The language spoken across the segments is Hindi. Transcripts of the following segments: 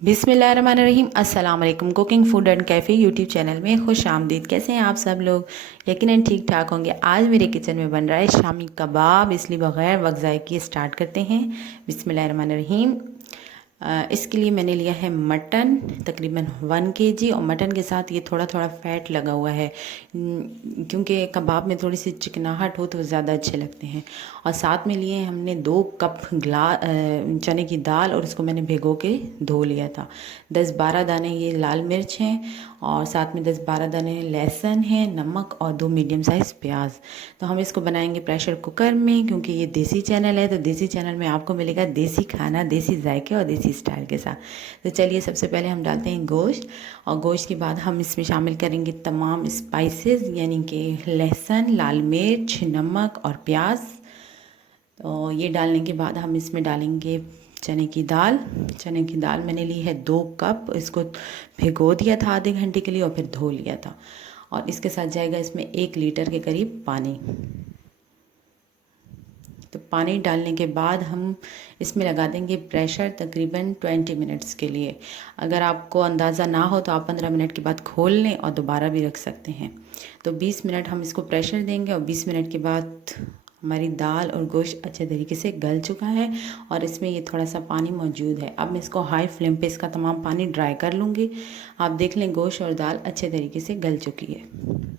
बिस्मिल्लाहिर्रहमानिर्रहीम। अस्सलाम वालेकुम। Cooking food and cafe YouTube channel में खुश आमदीद। कैसे हैं आप सब लोग? यकीनन ठीक ठाक होंगे। आज मेरे किचन में बन रहा है शामी कबाब, इसलिए बग़ैर वक्त ज़ाय किए स्टार्ट करते हैं। बिस्मिल्लाहिर्रहमानिर्रहीम। इसके लिए मैंने लिया है मटन तकरीबन 1 kg, और मटन के साथ ये थोड़ा थोड़ा फ़ैट लगा हुआ है, क्योंकि कबाब में थोड़ी सी चिकनाहट हो तो ज़्यादा अच्छे लगते हैं। और साथ में लिए हमने 2 कप चने की दाल, और इसको मैंने भिगो के धो लिया था। 10-12 दाने ये लाल मिर्च हैं, और साथ में 10-12 दाने लहसुन हैं, नमक और 2 मीडियम साइज़ प्याज। तो हम इसको बनाएंगे प्रेशर कुकर में, क्योंकि ये देसी चैनल है, तो देसी चैनल में आपको मिलेगा देसी खाना, देसी जायके और देसी स्टाइल के साथ। तो चलिए सबसे पहले हम डालते हैं गोश्त, और गोश्त के बाद हम इसमें शामिल करेंगे तमाम स्पाइसेस, यानी कि लहसुन, लाल मिर्च, नमक और प्याज। तो ये डालने के बाद हम इसमें डालेंगे चने की दाल। चने की दाल मैंने ली है 2 कप। इसको भिगो दिया था आधे घंटे के लिए, और फिर धो लिया था। और इसके साथ जाएगा इसमें 1 लीटर के करीब पानी। तो पानी डालने के बाद हम इसमें लगा देंगे प्रेशर तकरीबन 20 मिनट्स के लिए। अगर आपको अंदाज़ा ना हो तो आप 15 मिनट के बाद खोल लें और दोबारा भी रख सकते हैं। तो 20 मिनट हम इसको प्रेशर देंगे, और 20 मिनट के बाद हमारी दाल और गोश्त अच्छे तरीके से गल चुका है, और इसमें ये थोड़ा सा पानी मौजूद है। अब मैं इसको हाई फ्लेम पे इसका तमाम पानी ड्राई कर लूँगी। आप देख लें गोश्त और दाल अच्छे तरीके से गल चुकी है।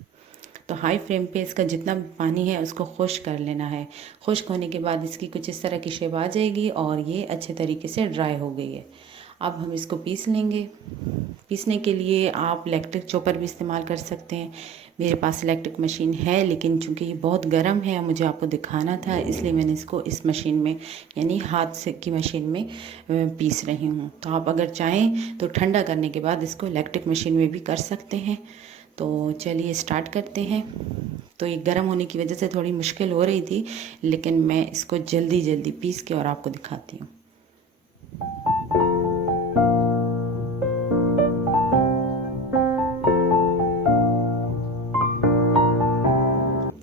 तो हाई फ्लेम पे इसका जितना भी पानी है उसको खुश्क कर लेना है। खुश्क होने के बाद इसकी कुछ इस तरह की शेप आ जाएगी, और ये अच्छे तरीके से ड्राई हो गई है। अब हम इसको पीस लेंगे। पीसने के लिए आप इलेक्ट्रिक चॉपर भी इस्तेमाल कर सकते हैं। मेरे पास इलेक्ट्रिक मशीन है, लेकिन चूंकि ये बहुत गर्म है, मुझे आपको दिखाना था, इसलिए मैंने इसको इस मशीन में, यानी हाथ से की मशीन में पीस रही हूँ। तो आप अगर चाहें तो ठंडा करने के बाद इसको इलेक्ट्रिक मशीन में भी कर सकते हैं। तो चलिए स्टार्ट करते हैं। तो ये गर्म होने की वजह से थोड़ी मुश्किल हो रही थी, लेकिन मैं इसको जल्दी जल्दी पीस के और आपको दिखाती हूँ।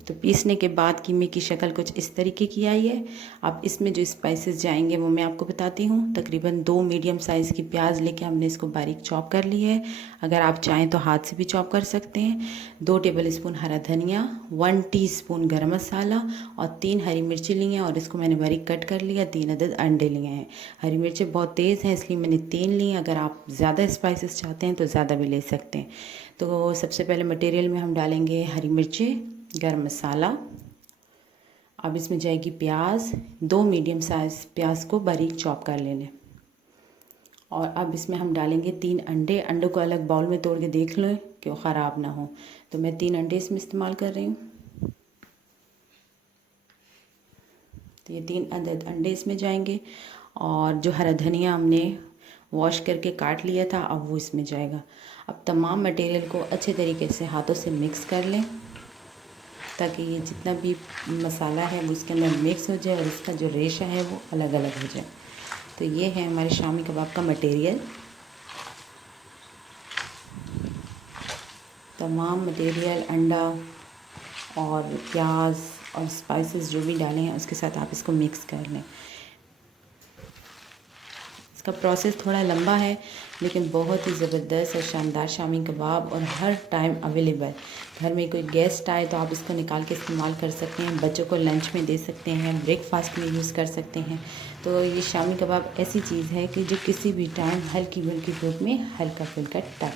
तो पीसने के बाद कीमे की शक्ल कुछ इस तरीके की आई है। अब इसमें जो स्पाइसेस जाएंगे वो मैं आपको बताती हूँ। तकरीबन 2 मीडियम साइज़ की प्याज लेके हमने इसको बारीक चॉप कर ली है। अगर आप चाहें तो हाथ से भी चॉप कर सकते हैं। 2 टेबल स्पून हरा धनिया, 1 टीस्पून गरम मसाला, और 3 हरी मिर्ची ली हैं, और इसको मैंने बारीक कट कर लिया। 3 अदद अंडे लिए हैं। हरी मिर्चें बहुत तेज़ हैं, इसलिए मैंने 3 ली। अगर आप ज़्यादा स्पाइसेस चाहते हैं तो ज़्यादा भी ले सकते हैं। तो सबसे पहले मटेरियल में हम डालेंगे हरी मिर्चें, गरम मसाला। अब इसमें जाएगी प्याज। 2 मीडियम साइज प्याज को बारीक चॉप कर लें। और अब इसमें हम डालेंगे 3 अंडे। अंडों को अलग बाउल में तोड़ के देख लो कि वो ख़राब ना हो। तो मैं 3 अंडे इसमें इस्तेमाल कर रही हूँ। तो ये 3 अदद अंडे इसमें जाएंगे। और जो हरा धनिया हमने वॉश करके काट लिया था, अब वो इसमें जाएगा। अब तमाम मटेरियल को अच्छे तरीके से हाथों से मिक्स कर लें, ताकि ये जितना भी मसाला है वो इसके अंदर मिक्स हो जाए, और इसका जो रेशा है वो अलग अलग हो जाए। तो ये है हमारे शामी कबाब का मटेरियल। तमाम मटेरियल, अंडा और प्याज और स्पाइसेस जो भी डाले हैं उसके साथ आप इसको मिक्स कर लें। इसका प्रोसेस थोड़ा लंबा है, लेकिन बहुत ही ज़बरदस्त और शानदार शामी कबाब, और हर टाइम अवेलेबल। घर में कोई गेस्ट आए तो आप इसको निकाल के इस्तेमाल कर सकते हैं। बच्चों को लंच में दे सकते हैं, ब्रेकफास्ट में यूज़ कर सकते हैं। तो ये शामी कबाब ऐसी चीज़ है कि जो किसी भी टाइम हल्की फुल्की भूख में हल्का फुल्का टाइम।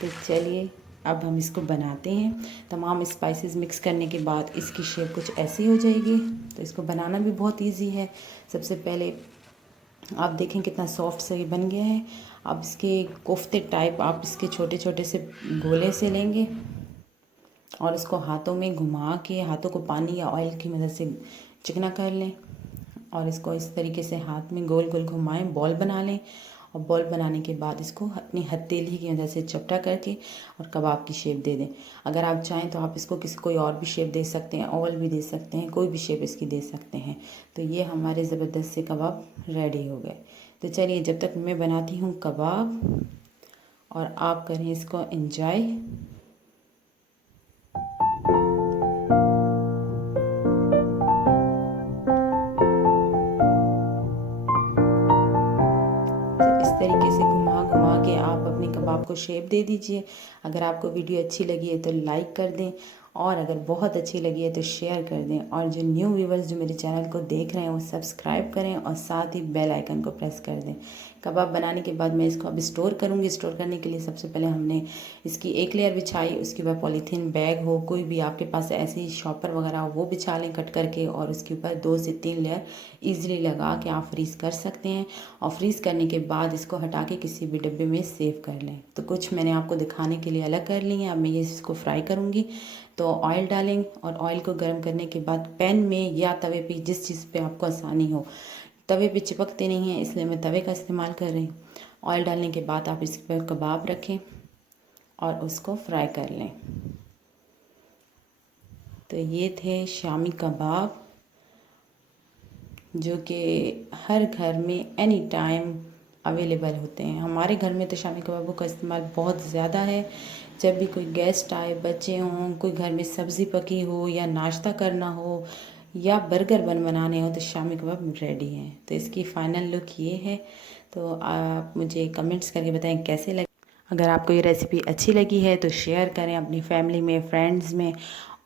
तो चलिए अब हम इसको बनाते हैं। तमाम स्पाइसेस मिक्स करने के बाद इसकी शेप कुछ ऐसी हो जाएगी। तो इसको बनाना भी बहुत ईजी है। सबसे पहले आप देखें कितना सॉफ्ट से ये बन गया है। अब इसके कोफ्ते टाइप आप इसके छोटे छोटे से गोले से लेंगे, और इसको हाथों में घुमा के हाथों को पानी या ऑयल की मदद से चिकना कर लें, और इसको इस तरीके से हाथ में गोल गोल घुमाएं, बॉल बना लें। और बॉल बनाने के बाद इसको अपनी हथेली की मदद से चपटा करके और कबाब की शेप दे दें। अगर आप चाहें तो आप इसको किसी कोई और भी शेप दे सकते हैं, ओवल भी दे सकते हैं, कोई भी शेप इसकी दे सकते हैं। तो ये हमारे ज़बरदस्त से कबाब रेडी हो गए। तो चलिए जब तक मैं बनाती हूँ कबाब, और आप करें इसको एंजॉय। इस कबाब को शेप दे दीजिए। अगर आपको वीडियो अच्छी लगी है तो लाइक कर दें, और अगर बहुत अच्छी लगी है तो शेयर कर दें, और जो न्यू व्यूवर्स जो मेरे चैनल को देख रहे हैं वो सब्सक्राइब करें और साथ ही बेल आइकन को प्रेस कर दें। कबाब बनाने के बाद मैं इसको अब स्टोर करूँगी। स्टोर करने के लिए सबसे पहले हमने इसकी एक लेयर बिछाई, उसके बाद पॉलीथीन बैग हो, कोई भी आपके पास ऐसी शॉपर वगैरह हो वो बिछा लें कट करके, और उसके ऊपर 2 से 3 लेयर ईजिली लगा के आप फ्रीज़ कर सकते हैं। और फ्रीज़ करने के बाद इसको हटा के किसी भी डिब्बे में सेव कर लें। तो कुछ मैंने आपको दिखाने के लिए अलग कर ली हैं। अब मैं ये इसको फ्राई करूँगी। तो ऑयल डालें, और ऑयल को गर्म करने के बाद पैन में या तवे पे, जिस चीज़ पे आपको आसानी हो, तवे पे चिपकते नहीं हैं इसलिए मैं तवे का इस्तेमाल कर रही हूँ। ऑयल डालने के बाद आप इस पर कबाब रखें और उसको फ्राई कर लें। तो ये थे शामी कबाब, जो कि हर घर में एनी टाइम अवेलेबल होते हैं। हमारे घर में तो शामी कबाबों का इस्तेमाल बहुत ज़्यादा है। जब भी कोई गेस्ट आए, बच्चे हों, कोई घर में सब्ज़ी पकी हो, या नाश्ता करना हो, या बर्गर बनाने हो, तो शामी कबाब रेडी हैं। तो इसकी फ़ाइनल लुक ये है। तो आप मुझे कमेंट्स करके बताएं कैसे लगे। अगर आपको ये रेसिपी अच्छी लगी है तो शेयर करें अपनी फैमिली में, फ्रेंड्स में,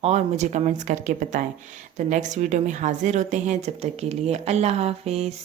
और मुझे कमेंट्स करके बताएं। तो नेक्स्ट वीडियो में हाज़िर होते हैं। जब तक के लिए अल्लाह हाफिज़।